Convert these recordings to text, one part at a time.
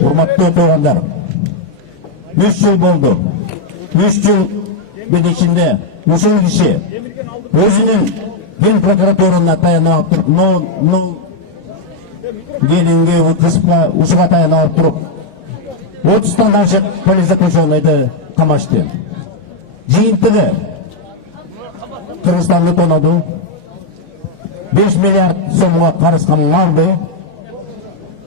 Урматтуу туугандар, 3 жыл болду. 3 жылдын ичинде ушул киши өзүнүн Ген прокуратурасына таянып туруп, келинге кыспа ушуга таянып туруп, 30тан ашык полиц заключенныйды камашты. Жыйынтыгы Кыргызстанды тоноду, 5 миллиард сомго карызга малды,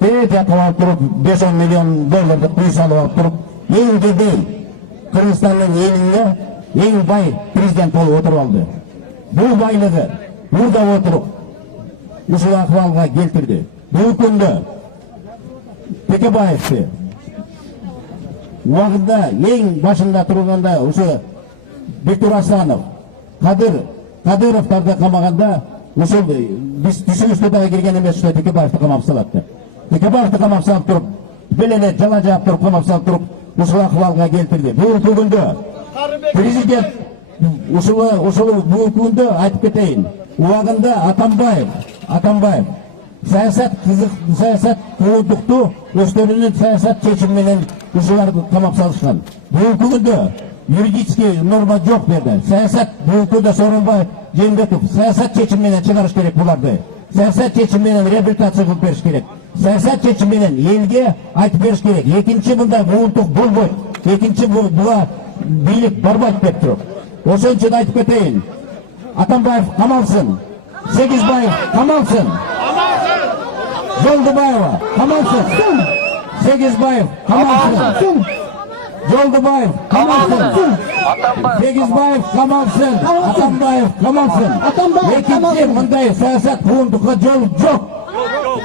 Терезия кылып туруп, 5-10 миллион долларды күй салып алып туруп, эң кедей Кыргызстандын элинде эң бай президент болуп отуруп алды. Бул байлыгы мурда отуруп, ушул акыбалга келтирди. Бул күндө Текебаевди убагында эң башында турганда ушу Бектур Асанов, Кадыровдарды камаганда, ушул биз түшүнүштө дагы кирген эмес, ушул Текебаевди камап салат деп. Текебаевди камап салып туруп, белеле жала жаап туруп камап салып туруп, ушул акыбалга келтирди. Бул күндө президент ушул бул күндө айтып кетейин. Убагында Атамбаев саясат куудукту өздөрүнүн саясат чечими менен ушуларды камап салышкан. Бул күндө юридический норма жок берди. Саясат бул күндө Сооронбай Жээнбеков саясат чечими менен чыгарыш керек буларды. Саясат чечими менен реабилитация кылып бериш керек. Саясат чечими менен элге айтып бериш керек. Экинчи мындай муунтук болбойт. Экинчи буга бийлик барбайт деп туруп. Ошон үчүн айтып кетейин. Атамбаев камалсын. Сегизбаев камалсын. Жолдубаева камалсын. Сегизбаев камалсын. Жолдубаев камалсын. Сегизбаев камалсын. Атамбаев камалсын. Экинчи мындай саясат муунтукка жол жок.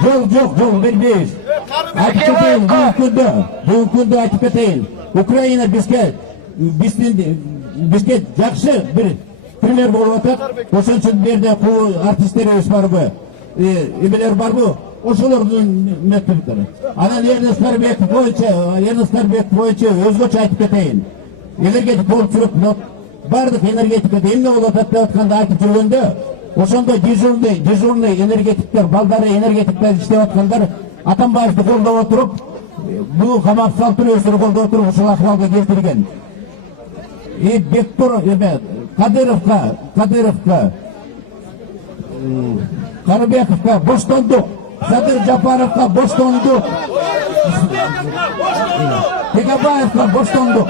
Жол бербейбиз. Айтып кетейин, бул күндө айтып кетейин. Украина бизге жакшы бир пример болуп атат. Ошон үчүн берде артисттерибиз барбы, эмелер барбы, ошолордун методдору. Анан Эрнест Карыбеков боюнча өзгөчө айтып кетейин. Энергетик болуп жүрөт, бардык энергетикада эмне болуп атат деп атканда айтып жүргөндө, ошондо дежурный энергетиктер, балдары энергетиктер иштеп аткандар Атамбаевди колдоп отуруп, бул камап салып өздөрү колдоп отуруп ушул акыбалга келтирген. Бектур Кадыровка, Карыбековка боштондук, Садыр Жапаровка боштондук, Текебаевка боштондук.